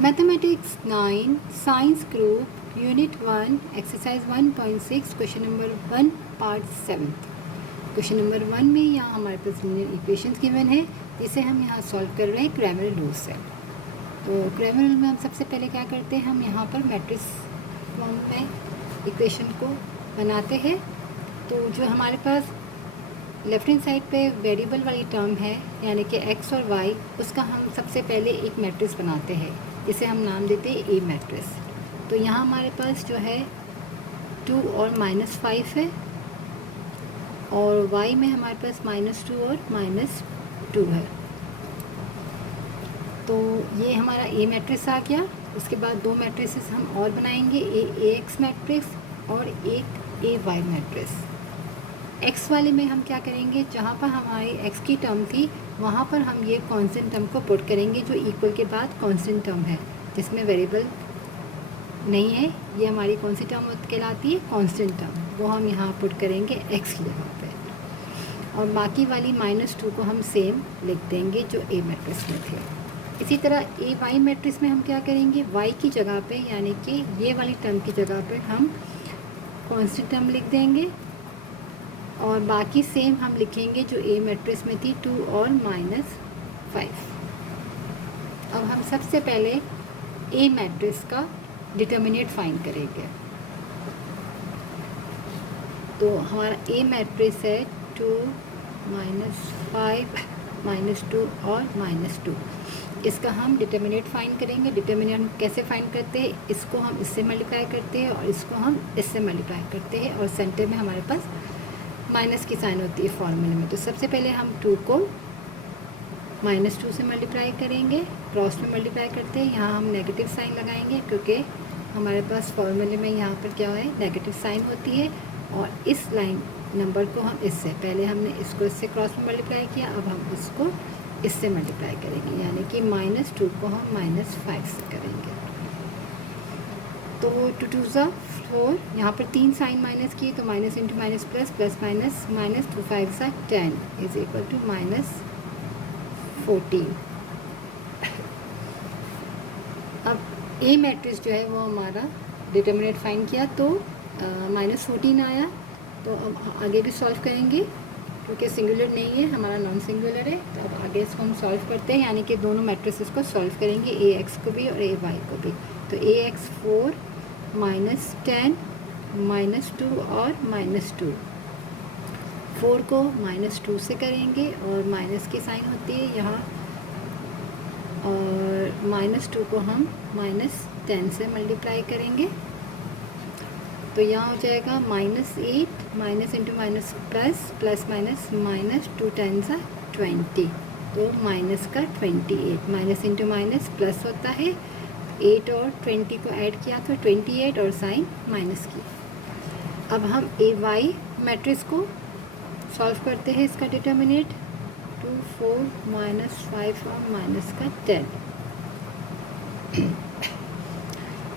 Mathematics 9 science group unit 1 exercise 1.6 question number 1 part 7। Question number 1 में यहाँ हमारे पास linear equations given है जिसे हम यहाँ सॉल्व कर रहे हैं क्रैमर रूल से। तो क्रैमर रूल में हम सबसे पहले क्या करते हैं, हम यहाँ पर मैट्रिक्स फॉर्म में इक्वेशन को बनाते हैं। तो जो हमारे पास लेफ्ट हैंड साइड पे वेरिएबल वाली टर्म है यानी कि x और y, उसका हम सबसे पहले एक मैट्रिक्स बनाते हैं जिसे हम नाम देते हैं ए मैट्रिक्स। तो यहाँ हमारे पास जो है 2 और -5 है और y में हमारे पास -2 और -2 है। तो ये हमारा ए मैट्रिक्स आ गया। उसके बाद दो मैट्रिसेस हम और बनाएंगे, ए एक्स मैट्रिक्स और एक ए वाई मैट्रिक्स। एक्स वाले में हम क्या करेंगे, जहाँ पर हमारी एक्स की टर्म थी वहाँ पर हम ये कांस्टेंट टर्म को पुट करेंगे जो इक्वल के बाद कांस्टेंट टर्म है जिसमें वेरिएबल नहीं है। ये हमारी कौन सी टर्म कहलाती है, कांस्टेंट टर्म, वो हम यहाँ पुट करेंगे एक्स की जगह पे। और बाकी वाली -2 को हम सेम लिख देंगे जो ए मैट्रिक्स में थे। इसी तरह ए वाई मैट्रिक्स में हम क्या करेंगे, वाई की जगह पे यानी कि ये वाली टर्म की जगह पे हम कांस्टेंट टर्म लिख देंगे और बाकी सेम हम लिखेंगे जो ए मैट्रिक्स में थी 2 और -5। अब हम सबसे पहले ए मैट्रिक्स का डिटर्मिनेंट फाइंड करेंगे। तो हमारा ए मैट्रिक्स है 2 -5 -2 और -2। इसका हम डिटर्मिनेंट फाइंड करेंगे। डिटर्मिनेंट कैसे फाइंड करते हैं, इसको हम इससे मल्टीप्लाई करते हैं और इसको हम इससे मल्टीप्लाई करते हैं और सेंटर में हमारे पास माइनस की साइन होती है फॉर्मूले में। तो सबसे पहले हम 2 को -2 से मल्टीप्लाई करेंगे, क्रॉस में मल्टीप्लाई करते हैं। यहाँ हम नेगेटिव साइन लगाएंगे क्योंकि हमारे पास फॉर्मूले में यहाँ पर क्या है, नेगेटिव साइन होती है। और इस लाइन नंबर को हम इससे, पहले हमने इसको इससे क्रॉस में मल्टीप्लाई किया, अब हम इसको इससे मल्टीप्लाई करेंगे यानी कि -2 को हम -5 से करेंगे। तो 2 2 4, यहाँ पर 3 साइन माइनस किए तो minus into minus plus, plus minus minus, 2 5 10 is equal to -14। अब ए मैट्रिक्स जो है वो हमारा डिटर्मिनेंट फाइंड किया तो -14 आया। तो अब आगे भी सॉल्व करेंगे क्योंकि सिंगुलर नहीं है, हमारा नॉन सिंगुलर है। तो अब आगे इसको हम सॉल्व करते हैं यानी कि दोनों मैट्रिक्स को सॉल्व करेंगे, ए एक्स को भी और ए वाई को भी। तो ए एक्स 4 -10 -2 और -2, 4 को -2 से करेंगे और माइनस की साइन होती है यहाँ, और -2 को हम -10 से मल्टीप्लाई करेंगे। तो यहाँ हो जाएगा -8 minus into minus plus, plus minus minus 2 10 20, तो माइनस का 28, माइनस इंटू माइनस प्लस होता है, 8 और 20 को ऐड किया तो 28 और साइन माइनस की। अब हम ए वाई मैट्रिक्स को सॉल्व करते हैं, इसका डिटर्मिनेंट 2 4 -5 और माइनस का 10।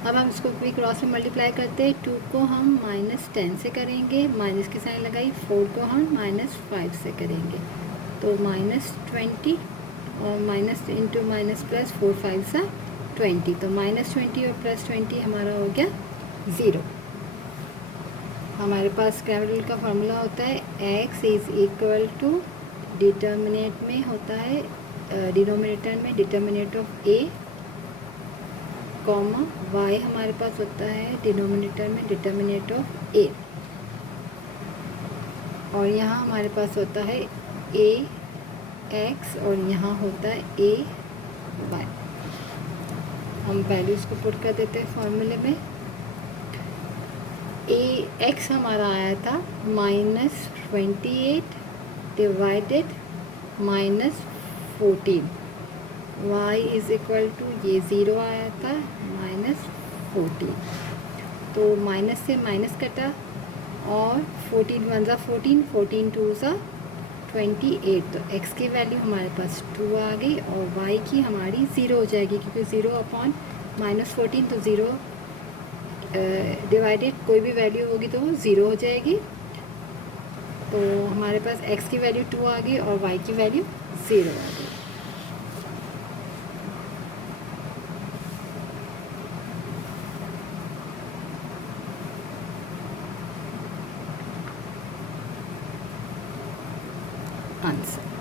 अब हम इसको भी क्रॉस में मल्टीप्लाई करते हैं, 2 को हम -10 से करेंगे, माइनस की साइन लगाई, 4 को हम -5 से करेंगे तो -20 और माइनस इंटू माइनस प्लस, 4 5 20, तो -20 और +20 हमारा हो गया 0। हमारे पास क्रैमर रूल का फार्मूला होता है x is equal to, determinant में होता है डिनोमिनेटर में determinant of a comma y, हमारे पास होता है डिनोमिनेटर में डिटर्मिनेंट ऑफ a, और यहाँ हमारे पास होता है a x और यहाँ होता है a y। हम वैल्यूज़ को पुट कर देते हैं फॉर्मूले में। ए एक्स हमारा आया था -28 divided -14, y is equal to, ये 0 आया था, -14। तो माइनस से माइनस कटा और 14 1 14, 14 2 28, तो x की वैल्यू हमारे पास 2 आ गई और y की हमारी 0 हो जाएगी क्योंकि 0 अपॉन -14, तो 0 डिवाइडेड कोई भी वैल्यू होगी तो वो 0 हो जाएगी। तो हमारे पास x की वैल्यू 2 आ गई और y की वैल्यू 0 आ गई। आंसर।